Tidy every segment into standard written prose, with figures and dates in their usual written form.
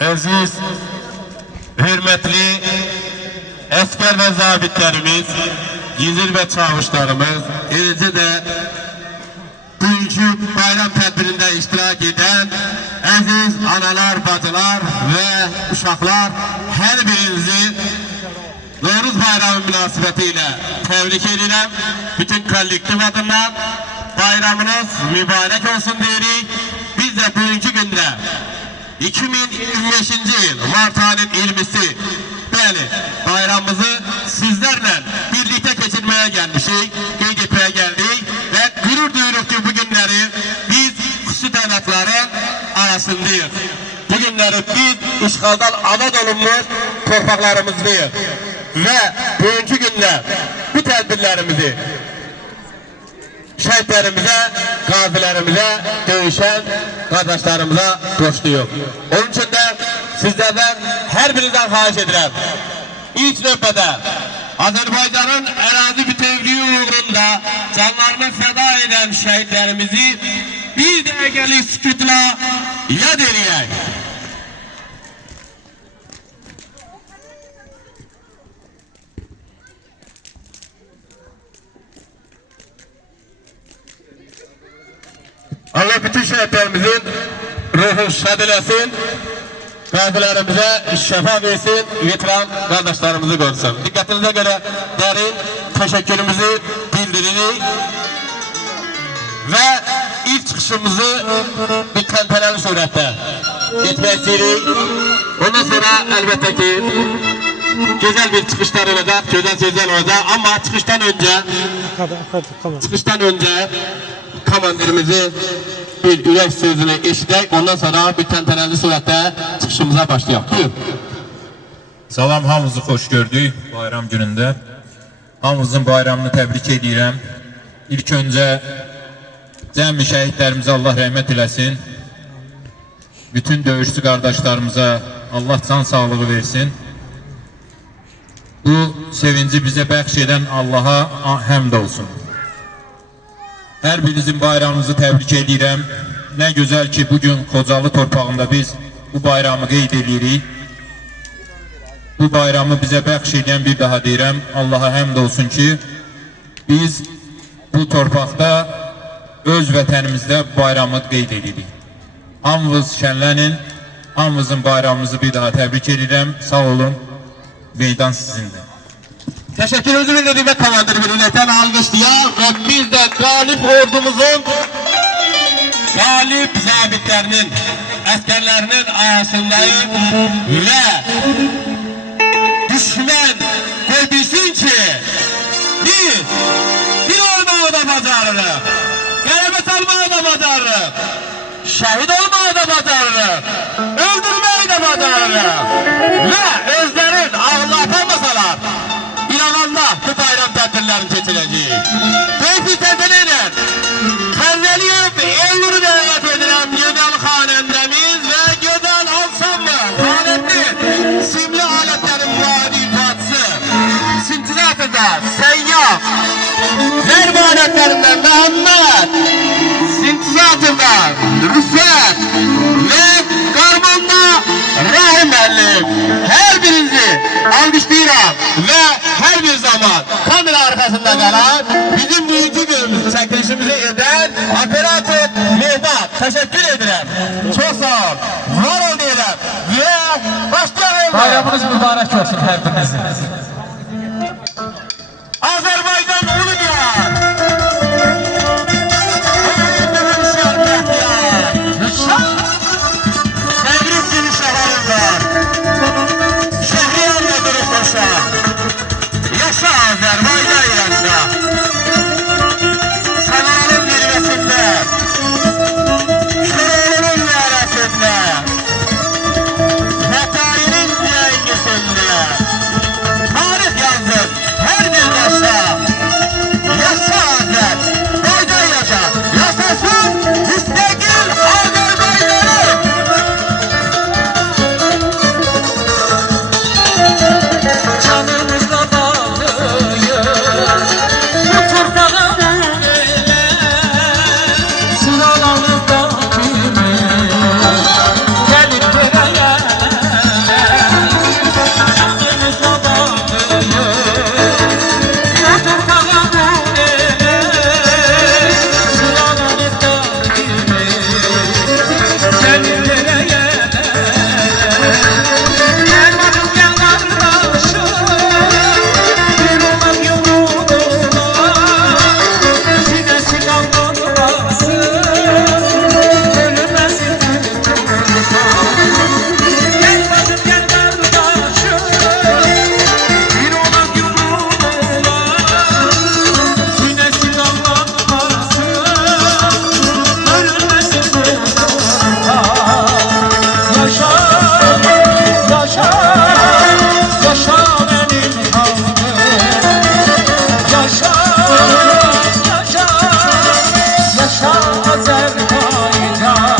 Aziz, hürmetli asker ve zabitlerimiz, gizir ve çavuşlarımız, eləcə də bugünkü bayram tədbirində iştirak eden aziz analar, bacılar ve uşaqlar, her birinizi Novruz bayramı münasibetiyle tebrik edirəm. Bütün kollektiv adından bayramınız mübarek olsun deyirik. Biz de bugünkü günde 2025. yıl Mart ayının 20'si bəli bayramımızı sizlerle birlikte geçirmeye gelmişik, qeyd etmeye geldik ve gurur duyuruq ki bu günleri biz xüsusi devletlerin arasındayız. Bu günleri biz işgaldan azad olunmuş torpaqlarımızdayız ve bugünkü günler bu tədbirlərimizi şəhidlərimizə, qazilərimizə, döyüşən qardaşlarımıza borçluyuq. Onun için de sizlerden her birinizden xahiş edirəm. İlk növbədə Azərbaycanın ərazi bütövlüyü uğrunda canlarını feda eden şəhidlərimizi bir dəqiqəlik sükutla yad eləyək. Allah bütün şehitlerimizin ruhu şad eləsin, qazilərimize şəfa versin, veteran kardeşlerimizi görsün. Dikkatinize göre derin teşekkürümüzü bildiririk ve ilk çıkışımızı bir tantaneli surette etmek istiyoruz. Ondan sonra elbette ki güzel bir çıkışlar olacak, güzel sözler olacak ama çıkıştan önce komandirimizi bir ürək sözünü eşidək, ondan sonra bir təntənəli surətdə çıxışımıza başlayaq. Buyur. Salam, hamınızı xoş gördük bayram günündə. Hamınızın bayramını təbrik edirəm. İlk öncə cəmi şəhidlərimizə Allah rəhmət eləsin. Bütün döyüşçü qardaşlarımıza Allah can sağlığı versin. Bu sevinci bizə bəxş edən Allaha həmd olsun. Her birinizin bayramınızı tebrik edirəm. Ne güzel ki bugün Xocalı torpağında biz bu bayramı qeyd edirik. Bu bayramı bizə bəxş edən bir daha deyirəm. Allaha həmd olsun ki biz bu torpaqda öz vətənimizdə bayramı qeyd edirik. Hamınız şənlənin, hamınızın bayramımızı bir daha təbrik edirəm. Sağ olun. Meydan sizindir. Teşekkürümüzü bildirdik ve komandır milleten alkışlıyor ve biz de galip ordumuzun galip zabitlerinin, askerlerinin arasındayız ve düşman koybilsin ki biz bir olmaya da bacarırız, galibet almaya da bacarırız, şehit olmaya da bacarırız, öldürmeyi de bacarırız ve özlerin ağlatamasalar İnananlar bu bayram tədbirlərini keçirəcəyik. Böyük bir təntənəylə Kərzəliyев Elnur'u dəvət edirəm. Gözəl xanəndəmiz və gözəl ansambl xanəndi simli alətlərin müadi ifadısı Sintizatıda Səyyah Zərb alətlərindən Məhəmməd Sintizatıda Rüsvət və Qarmanda Rahim Əllim hər birinizi alkışlayıram ve her bir zaman kamera arkasında kalan bizim bugünkü günümüzü çekilişimizi eden operatör Mehmet teşekkür ederim. Çok sağ ol. Var ol diyelim. Ve başlayalım. Bayramınız mübarek olsun her birinizin. Azerbaycan Uludağ. Sevgili seni şaharlar. Şehriyarla durup boşa. Yaşa Azerbaycan yaşa. Sanalın zirvesinde, Şurulunun yaratında, Fetayinin cengisinde, Gel bacım gel kardeşim, bir olan yolun olan, sinesi dallanmasın, ölmesin burada. Yaşa, yaşa, yaşa benim halkım, yaşa, yaşa, yaşa Azerbaycan.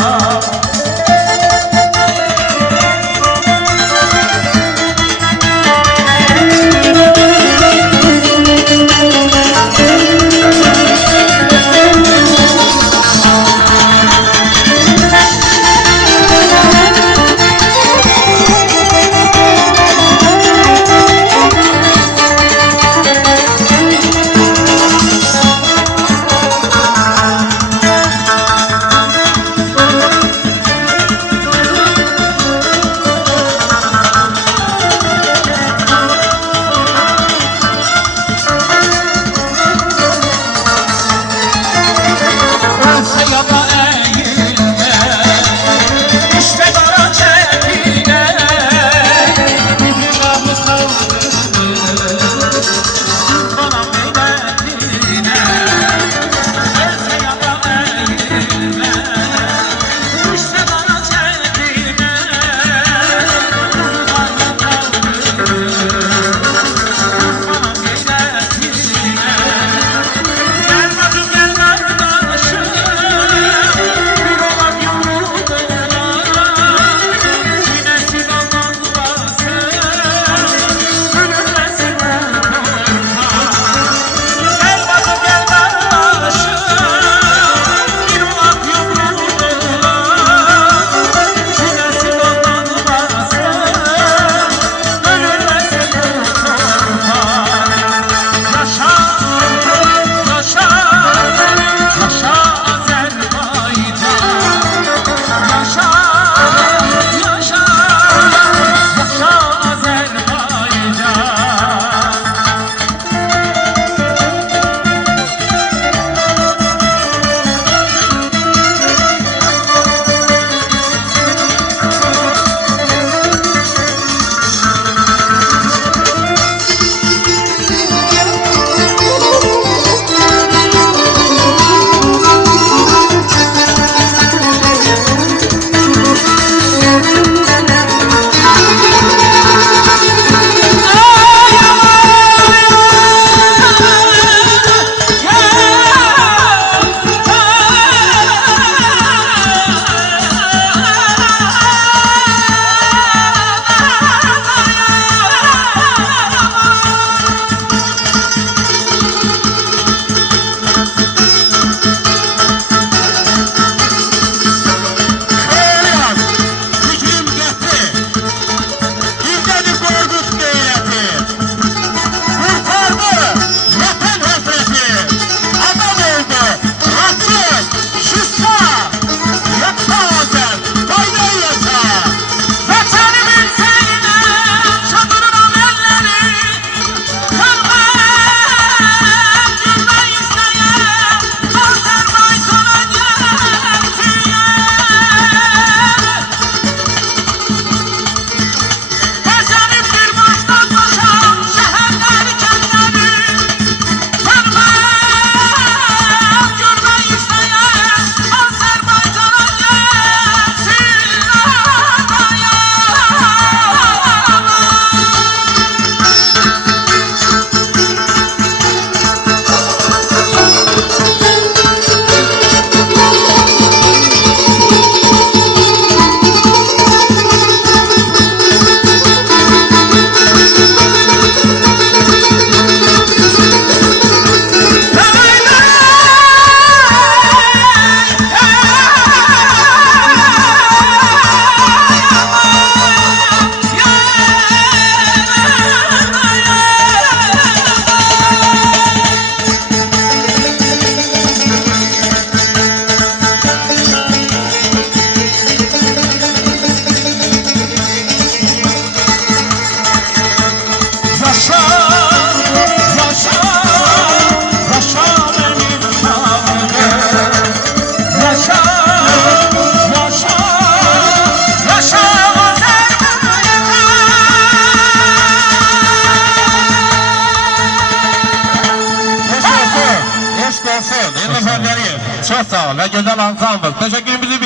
Çok sağ ol ve güzel ansambl. Teşekkürümüzü